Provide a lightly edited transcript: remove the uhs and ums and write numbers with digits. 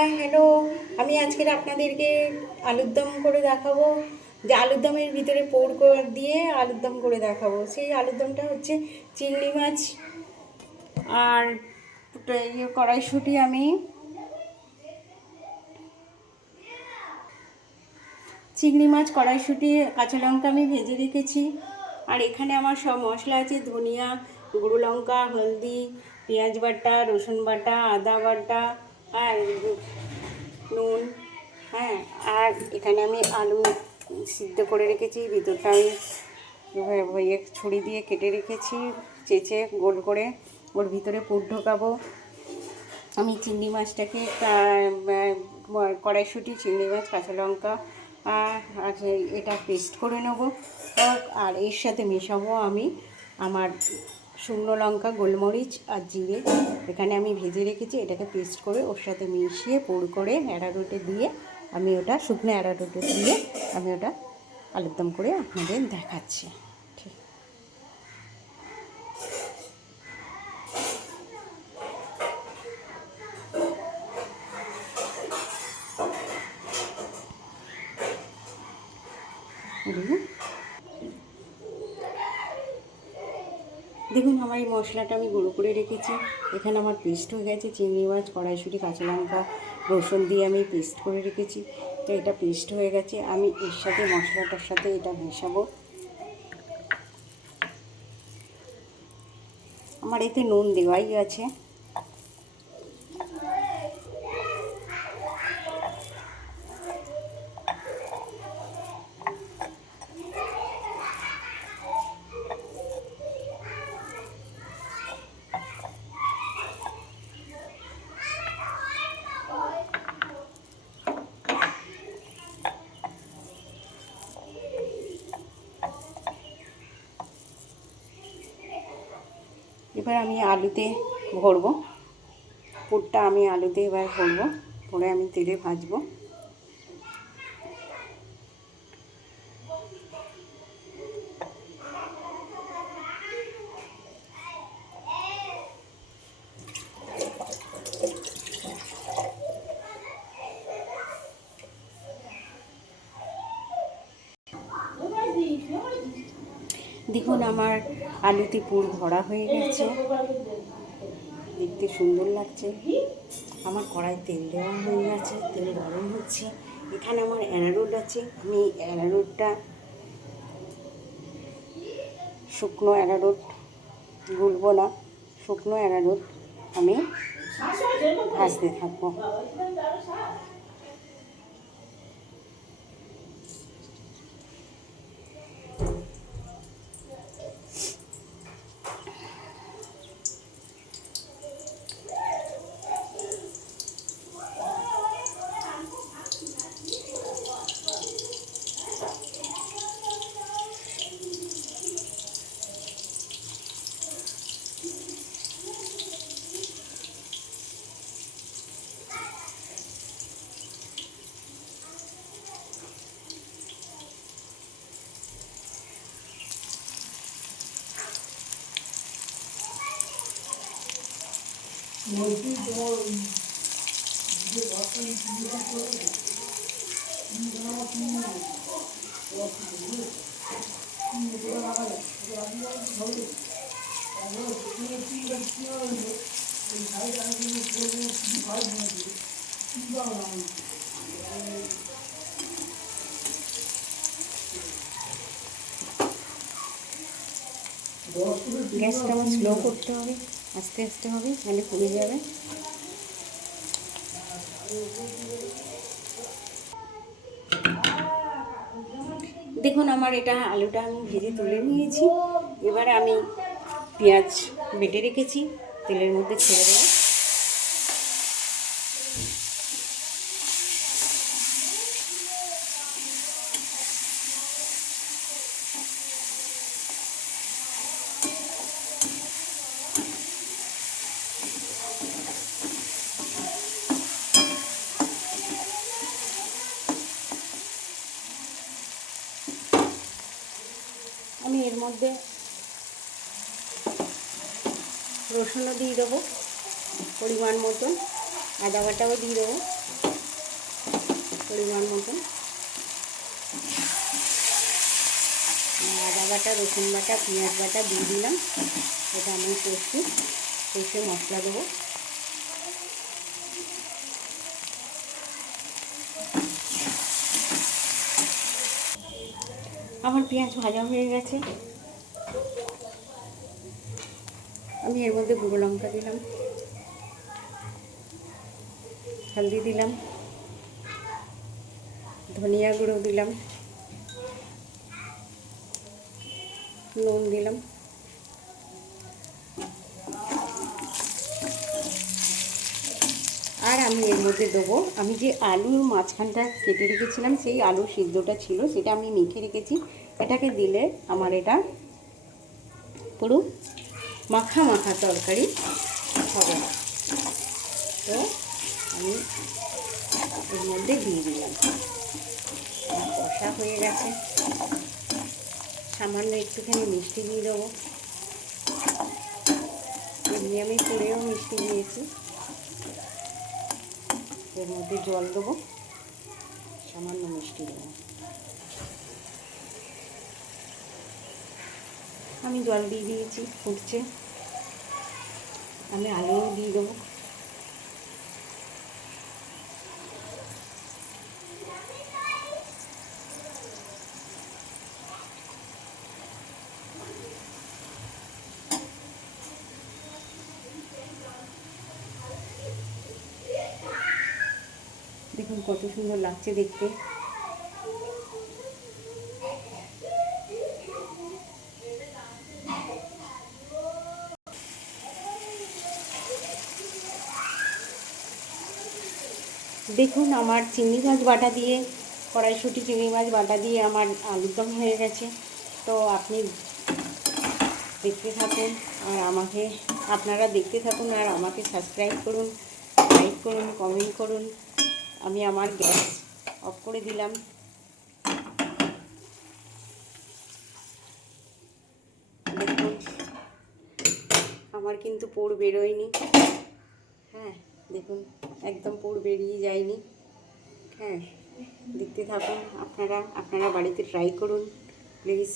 Hi hello, আমি আজকের আপনাদেরকে আলুর দম করে দেখাবো। যে আলুর দমের ভিতরে দিয়ে আলুর দম করে দেখাবো। সেই আলুর দমটা হচ্ছে চিংড়ি মাছ আর কড়াইশুঁটি। আমি চিংড়ি মাছ, কড়াইশুঁটি, কাঁচা লঙ্কা আমি ভেজে রেখেছি। আর এখানে আমার সব মশলা আছে: ধনিয়া, গুঁড়ো লঙ্কা, হলদি, পেঁয়াজ বাটা, রসুন বাটা, আদা বাটা, আর নুন। হ্যাঁ, আর এখানে আমি আলু সিদ্ধ করে রেখেছি, ভিতরটা আমি ছুরি দিয়ে কেটে রেখেছি, চেঁচে গোল করে ওর ভিতরে পুর ঢোকাবো। আমি চিংড়ি মাছটাকে কড়াইশুঁটি, চিংড়ি মাছ, কাঁচা লঙ্কা আর এটা পেস্ট করে নেবো। আর এর সাথে মেশাবো আমি আমার শুকনো লঙ্কা, গোলমরিচ আর জিরে এখানে আমি ভেজে রেখেছি। এটাকে পেস্ট করে ওর সাথে মিশিয়ে পুর করে অ্যারারুটে দিয়ে আমি ওটা শুকনো অ্যারারুটে দিয়ে আমি ওটা আলুর দম করে আপনাদের দেখাচ্ছি। ঠিক দেখুন, আমার এই মশলাটা আমি গুঁড়ো করে রেখেছি। এখানে আমার পেস্ট হয়ে গেছে। চিংড়ি মাছ, কড়াইশুঁটি, কাঁচা লঙ্কা, রসুন দিয়ে আমি পেস্ট করে রেখেছি। তো এটা পেস্ট হয়ে গেছে। আমি এর সাথে মশলাটার সাথে এটা মেশাবো। আমার এতে নুন দেওয়াই আছে। এবার আমি আলুতে ভরবো পুরটা। আমি আলুতে এবার ভরবো, ভরে আমি তেলে ভাজবো। দেখুন, আমার আলুতে পুর ভরা হয়ে গেছে, দেখতে সুন্দর লাগছে। আমার কড়াই তেল দেওয়া হয়ে গেছে, তেল গরম হচ্ছে। এখানে আমার অ্যারারুট আছে। আমি অ্যারারুটটা, শুকনো অ্যারারুট গুলবো না, শুকনো অ্যারারুট আমি ভাজতে থাকবো। গ্যাসটা আমার স্লো করতে হবে, আস্তে আস্তে হবে, নাহলে পুড়ে যাবে। দেখুন, আমার এটা আলুটা আমি ভেজে তুলে নিয়েছি। এবারে আমি পেঁয়াজ বেটে রেখেছি, তেলের মধ্যে ছেড়ে দেবো। আমি এর মধ্যে রসুনও দিয়ে দেবো পরিমাণ মতন। আদা বাটাও দিয়ে দেবো পরিমাণ মতন। আদা বাটা, রসুন বাটা, পেঁয়াজ বাটা দিয়ে দিলাম। এটা আমি কষে মশলা দেবো। আমার পেঁয়াজ ভাজা হয়ে গেছে। আমি এর মধ্যে গুঁড়ো লঙ্কা দিলাম, হলদি দিলাম, ধনিয়া গুঁড়ো দিলাম, নুন দিলাম। আর আমি এর মধ্যে দেবো, আমি যে আলুর মাঝখানটা কেটে রেখেছিলাম, সেই আলু সিদ্ধটা ছিল, সেটা আমি মেখে রেখেছি। এটাকে দিলে আমার এটা পুরো মাখা মাখা তরকারি হবে। তো আমি এর মধ্যে দিয়ে দিলাম। কষা হয়ে গেছে। সামান্য একটুখানি মিষ্টি দিয়ে দেবো। এমনি আমি করেও মিষ্টি দিয়েছি। এর মধ্যে জল দেবো, সামান্য মিষ্টি দেবো। আমি জল দিয়ে দিয়েছি, ফুটছে। আমি আলুও দিয়ে দেবো। দেখুন কত সুন্দর লাগছে দেখতে। দেখুন আমার চিংড়ি মাছ বাটা দিয়ে, কড়াইশুঁটি চিংড়ি মাছ বাটা দিয়ে আমার আলুরদম হয়ে গেছে। তো আপনি দেখতে থাকুন আর আপনারা দেখতে থাকুন আর আমাকে সাবস্ক্রাইব করুন, লাইক করুন, কমেন্ট করুন। আমি আমার গ্যাস অফ করে দিলাম। দেখুন আমার কিন্তু পোড় বেরোয়নি। হ্যাঁ দেখুন একদম পোড় বেরিয়ে যায়নি। হ্যাঁ দেখতে থাকুন, আপনারা বাড়িতে ট্রাই করুন প্লিজ।